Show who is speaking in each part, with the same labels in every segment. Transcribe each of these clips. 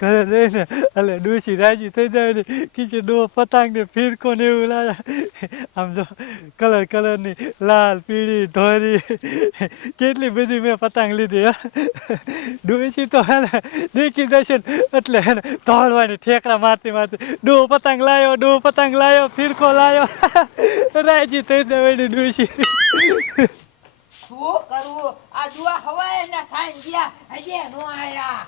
Speaker 1: ઘરે જઈને એટલે ડોસી રાજી થઈ જાય ને કીચે ડો પતંગ ને ફીરકો ને એવું લાયા આમ જો કલર કલરની લાલ, પીળી, ધોરી. કેટલી બધી મેં પતંગ લીધી ડોસી તો હે ને દેખી જશે એટલે હે ને ઠેકડા મારતી મારતી ડો પતંગ લાયો ડો પતંગ લાયો, ફીરકો લાયો. રાજી થઈ જાય ડોસી
Speaker 2: શું કરું? આ દુઆ હવાય ના થાય ગયા. હજે નો આયા.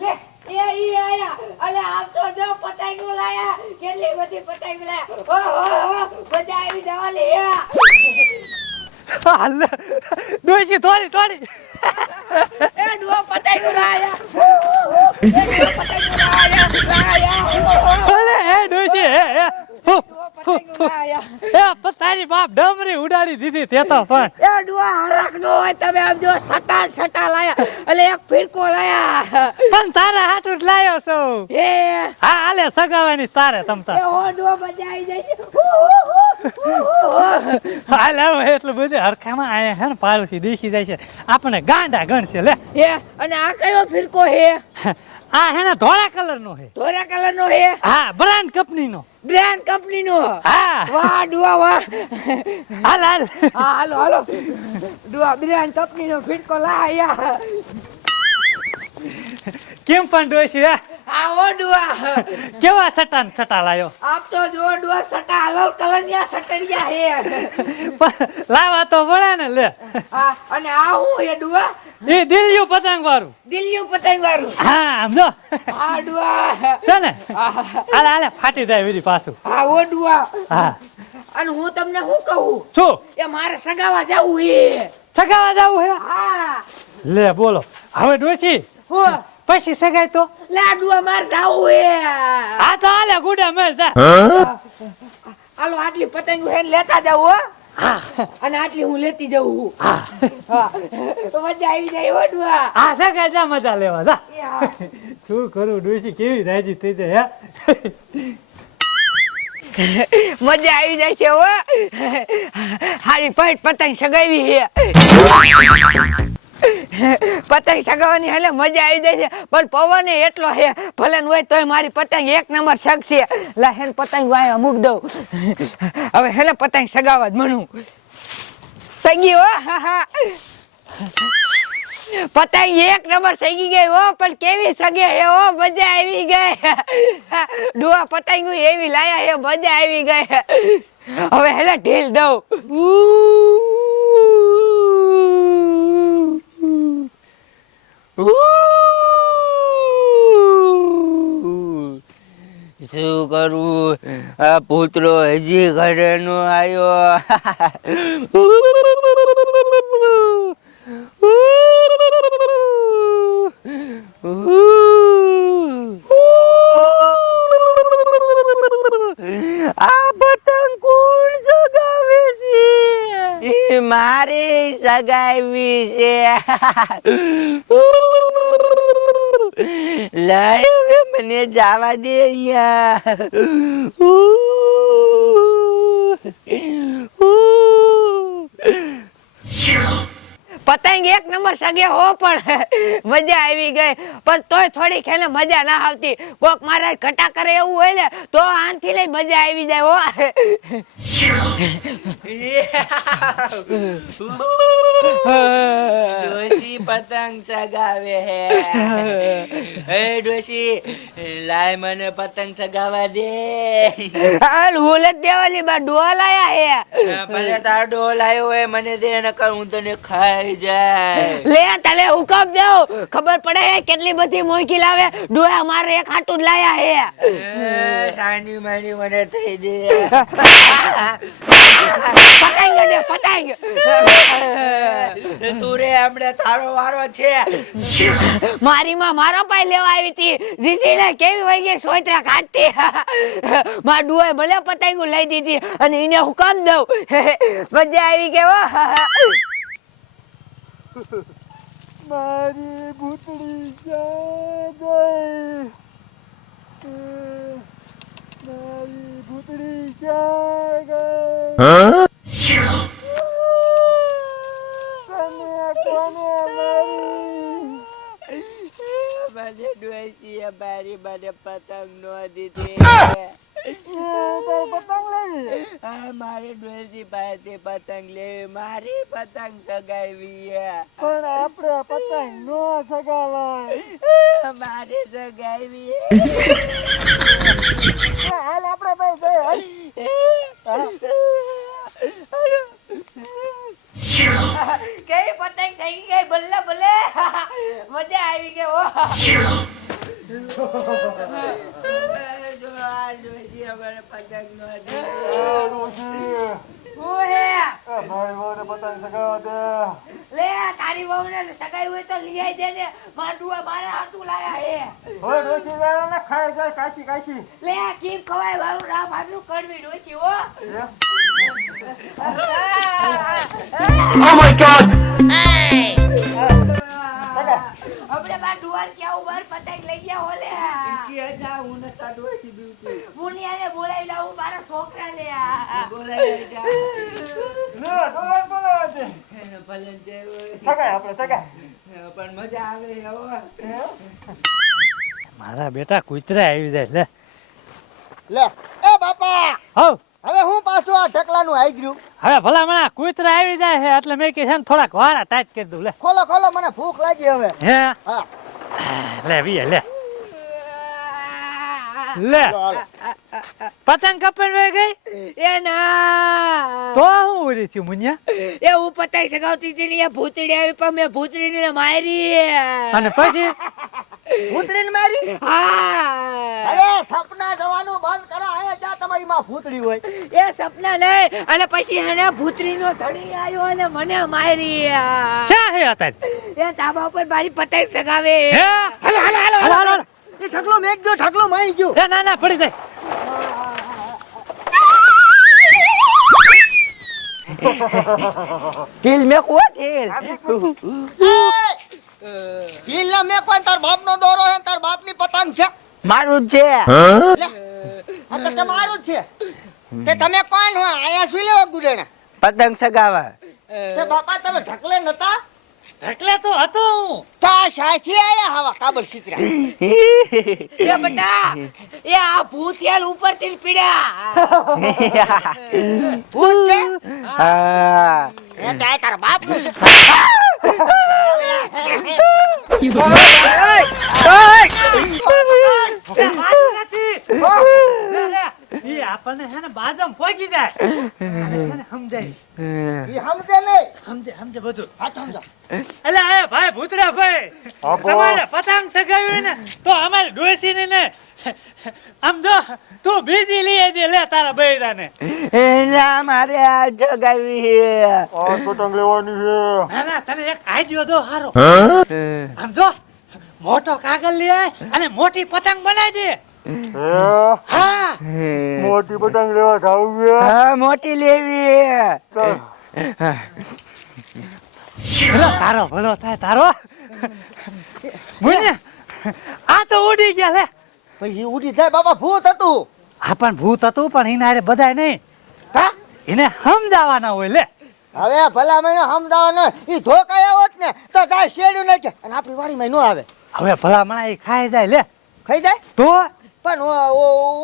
Speaker 2: લે એ ઈ આયા. અલે આમ તો જો પતંગ લાયા. કેટલી બધી પતંગ લાયા. ઓ બધા આવી જવાલી
Speaker 1: હાલ દોશી થોડી થોડી.
Speaker 2: એ દુઆ પતંગ લાયા. એ પતંગો લાયા લાયા.
Speaker 1: તારી બાપ ડમરી ઉડાડી દીધી તે તો પણ.
Speaker 2: એ ડુઆ હરખ નો હોય તમે આમ જો સટા સટા લાયા એટલે એક ફિરકો લાયા.
Speaker 1: પણ તારા હાટું જ લાયો છો.
Speaker 2: એ
Speaker 1: હા હાલે સગાવાની તારે તમ
Speaker 2: એ મજા આવી જાય.
Speaker 1: હાલે હવે એટલું બધું હરખામાં આયા હે ને દેખી જાય છે. આપણે ગાંડા ગણશે લે.
Speaker 2: એ અને આ કયો ફિરકો હે
Speaker 1: હે ને ધોળા કલર નો હે.
Speaker 2: ધોળા કલર નો હે?
Speaker 1: હા બ્રાન્ડ કંપની નો
Speaker 2: બ્રાન્ડ કંપની નો
Speaker 1: હા.
Speaker 2: વાહ ડુઆ વાહ.
Speaker 1: હાલ હાલ.
Speaker 2: હા હાલો હાલો. ડુઆ બ્રાન્ડ કંપની નો ફિટકો લાયા.
Speaker 1: કેમ પણ ડોશી હે?
Speaker 2: આ ઓડવા
Speaker 1: કેવા સટાન સટા લાયો?
Speaker 2: આપ તો જો ઓડવા સટા હલાલ કલરની સટડિયા હે
Speaker 1: લાવા તો પડે ને લે.
Speaker 2: હા અને આ હું ડુઆ
Speaker 1: એ દિલ્યુ પતંગ વાળું
Speaker 2: દિલ્યુ પતંગ વાળું
Speaker 1: હા સમજો જો.
Speaker 2: આ ડુઆ
Speaker 1: છે ને? હાલે હાલે ફાટી જાય વીરી પાછું.
Speaker 2: આ ઓડવા
Speaker 1: હા.
Speaker 2: અને હું તમને શું કહું?
Speaker 1: શું?
Speaker 2: એ મારે સગાવા જવું હે.
Speaker 1: સગાવા જવું હે?
Speaker 2: હા.
Speaker 1: લે બોલો. હવે ડોસી
Speaker 2: હું.
Speaker 1: પછી સગાય તો?
Speaker 2: લાડુઆ મારતા જવું હે
Speaker 1: હા તો હાલે ગુડા મારતા જા
Speaker 2: હાલો આટલી પતંગ હે લેતા જાવ હો. અને આટલી હું લેતી જાઉં
Speaker 1: હું.
Speaker 2: હા. મજા આવી જાય ઓડવા
Speaker 1: હા સગાય જા મજા લેવા જા. શું કરું ડોસી કેવી રાજી થઈ જાય હે?
Speaker 2: મજા આવી જાય છે હો. હારી પટ પતંગ સગાવી હે પતંગ સગાવવાની એટલે મજા આવી જાય છે. પણ પવન એટલો હે ભલે હોય તોય મારી પતંગ એક નંબર સગશે લા હેન પતંગ વાય મૂક દઉં. હવે હેને પતંગ સગાવવા જ મનું સગી હો, હા હા. પતંગ એક નંબર સગી ગઈ હો, પણ કેવી સગે હે હો, મજા આવી ગઈ. ડુઆ પતંગ એવી લાયા હે, મજા આવી ગઈ. હવે હેલે ઢીલ દઉં.
Speaker 3: શું કરવું આ પુત્રો હજી ઘરે નો આવ્યો આ પતંગ કોણ સગાવે છે એ સગાવી છે. લાય મને જવા દે અહીંયા.
Speaker 2: પતંગ એક નંબર સગે હો પણ મજા આવી ગઈ. પણ તોય થોડીક એને મજા ના આવતી. કોક મારા ઘટા કરે એવું હોય ને તો આનથી લઈ મજા આવી જાય હો.
Speaker 3: ડોશી પતંગ સગાવે હે. હે ડોશી લાય મને પતંગ સગાવા દે.
Speaker 2: હાલ હુલત દેવાલી બા ડોલ આયા હે.
Speaker 3: ભલે તાર ડોલ આવ્યો હોય મને દે નકર હું તને ખાઈ જાય.
Speaker 2: લે તલે હુકમ દેવ. ખબર પડે કેટલી બધી મોઈકી લાવે. ડોયા મારે એક હાટું જ લાયા હે.
Speaker 3: સાની માની મને થઈ દે.
Speaker 2: પતંગ દે પતંગ.
Speaker 3: તું રે હમણે તારો વારો છે.
Speaker 2: મારી માં મારા પાય લેવા આવી હતી. દીદી ને કેવી વાગે સોયત્રા કાઢતી માર ડુએ ભલે પતંગું લઈ દીધી અને એને હુકમ દઉં મજા આવી કે વાહ
Speaker 1: મારી ભૂતળી ક્યાં ગઈ? મારી ભૂતળી ક્યાં ગઈ? તમે કોને મારી?
Speaker 3: મારી મને પતંગ નો દીધી. પતંગ લેવી મારી પતંગ સગાવી
Speaker 1: પણ આપણે પતંગ નો સગાવાય.
Speaker 3: મારી સગાવી
Speaker 1: હાલ આપણે ભાઈ
Speaker 2: કેવી પતંગ થઈ ગઈ બલ્લે બલ્લે મજા આવી ગઈ ઓ
Speaker 3: જો આ અમારે પતંગ નો
Speaker 2: હું હે?
Speaker 1: સગાવા દે.
Speaker 2: લે તારી વહુને સગાઈ હોય તો લઈ આઈ દે ને માંડુઆ મારે હાટું લાયા હે.
Speaker 1: હોય ડોશી વાળા ને ખાઈ જાય કાચી કાચી.
Speaker 2: લે કેમ ખવાય વાળું રામ હાટું કડવી ડોચી હો. આપણે બાર ડુવાર ક્યાં ઉભર પતંગ લઈ ગયા હોલે.
Speaker 3: કે જા હું નતા ડોશી બીવતી.
Speaker 2: મુનિયાને બોલાવી લાવું મારા છોકરા લે
Speaker 3: બોલાય જા.
Speaker 1: લે ડોલ બોલાવા દે.
Speaker 3: ભલન જે.
Speaker 1: સગાય આપણે સગાય
Speaker 3: પણ મજા આવે હો.
Speaker 1: મારા બેટા કુતરા આવી જાય લે.
Speaker 4: લે એ બાપા!
Speaker 1: હવ.
Speaker 4: હવે હું પાછું આ ઢકલાનું આઈ ગયું?
Speaker 1: હવે ભલા કૂતરા આવી જાય છે એટલે મેં કીધું થોડાક વારા ટાઈટ કરી દઉં લે.
Speaker 4: ખોલો ખોલો મને ભૂખ લાગી હવે.
Speaker 1: હે? લે વીએ લે. લે. પતંગ કપડ વે ગઈ?
Speaker 2: એ ના.
Speaker 1: તો હું ઉડી થયું મુનિયા?
Speaker 2: એ હું પતંગ સગાવતી હતી ને એ ભૂતડી આવી પણ મેં ભૂતડીને મારી.
Speaker 1: અને પછી?
Speaker 4: ભૂતડીને મારી?
Speaker 2: હા.
Speaker 4: હવે સપના જવાનું બંધ કરો. અહીંયા જા તમારી માં ભૂતડી હોય?
Speaker 2: એ સપના નહીં અને પછી એને ભૂતરીનો ધણી આવ્યો અને મને મારી.
Speaker 1: શા હે અત્યારે
Speaker 2: એ તાબા ઉપર મારી પતંગ સગાવે.
Speaker 1: હે? હાલો હાલો હાલો હાલો હાલો
Speaker 4: એ ઠગલો મેક ગયો ઠગલો માઈ ગયો.
Speaker 1: એ ના ના પડી જાય.
Speaker 3: ટીલ મેં કો
Speaker 4: મેક પણ તાર બાપ નો દોરો હે તાર બાપની પતંગ છે?
Speaker 3: મારું જ છે.
Speaker 4: આ તો તમારું જ છે. તે તમે કોણ હો? આયા સુઈ લેવા ગુડેણા?
Speaker 3: પતંગ સગાવા.
Speaker 4: તે બાપા તમે ઢકલે નતા?
Speaker 1: ઢકલે તો હતો હું.
Speaker 4: તો આ સાથી આયા હવા કાબલ સિતરા.
Speaker 2: એ બટા એ આ ભૂત યાર ઉપરથી પીડ્યા
Speaker 4: ભૂત છે?
Speaker 3: હા.
Speaker 4: એ તાર બાપનું છે
Speaker 1: ઈ આપણને છે ને બાજમ પહોંચી જાય. ને સમજાય.
Speaker 4: સમજે નહીં.
Speaker 1: સમજે સમજે બધું. એટલે એ ભાઈ ભૂતરા ભાઈ તમારે પતંગ સગાવી ને તો અમારે ડોસી ને આમ જો તું બીજી લઈ દે લે તારા
Speaker 3: મારે આ જગાવી
Speaker 1: ના ના તને એક આઈડિયો દો હારો. આમ જો મોટો કાગળ લઈ આય અને મોટી પતંગ બનાવી દે. હા?
Speaker 4: મોટી પતંગ લેવા જાવ
Speaker 3: હા? મોટી લેવી
Speaker 1: તારો ભલો થાય તારો. આ તો ઉડી ગયા લે.
Speaker 4: પછી ઉડી જાય બાબા ભૂત હતું.
Speaker 1: આ પણ ભૂત હતું પણ એના હારે બધાય નહીં.
Speaker 4: હા?
Speaker 1: એને સમજાવવાના હોય લે.
Speaker 4: હવે ભલા મને સમજાવવાનો એ ધોકાયા હોત ને તો જાય શેડ્યું નહીં અને આપણી વાડીમાં ન આવે.
Speaker 1: હવે ભલા મને એ ખાઈ જાય લે.
Speaker 4: ખાઈ જાય?
Speaker 1: તો
Speaker 4: પણ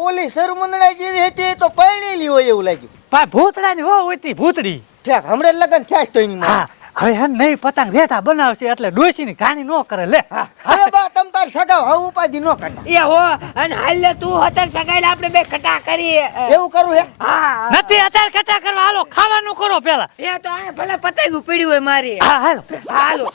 Speaker 4: ઓલી સરમુંદડા જેવી હતી તો પરણેલી હોય એવું લાગ્યું.
Speaker 1: પણ ભૂતડા ની હો હતી ભૂતડી.
Speaker 4: ઠેક હમણાં લગન થયા તો એની
Speaker 1: હા હવે હે નહીં પતંગ વેતા બનાવશે એટલે ડોસી ની કહાની નો કરે લે.
Speaker 4: હા, હવે બા તમ તાર સગાવ હવે ઉપાધિ નો કરતા.
Speaker 2: એ હો અને હાલ લે તું હતર સગાઈ આપણે બે ખટા કરી
Speaker 4: એવું કરું હે?
Speaker 2: હા
Speaker 1: નથી અત્યારે કટા કરવા હાલો ખાવાનું કરો પેલા.
Speaker 2: એ તો આ ભલે પતંગ પીડ્યું હોય મારી.
Speaker 1: હા હાલો.
Speaker 2: હાલો.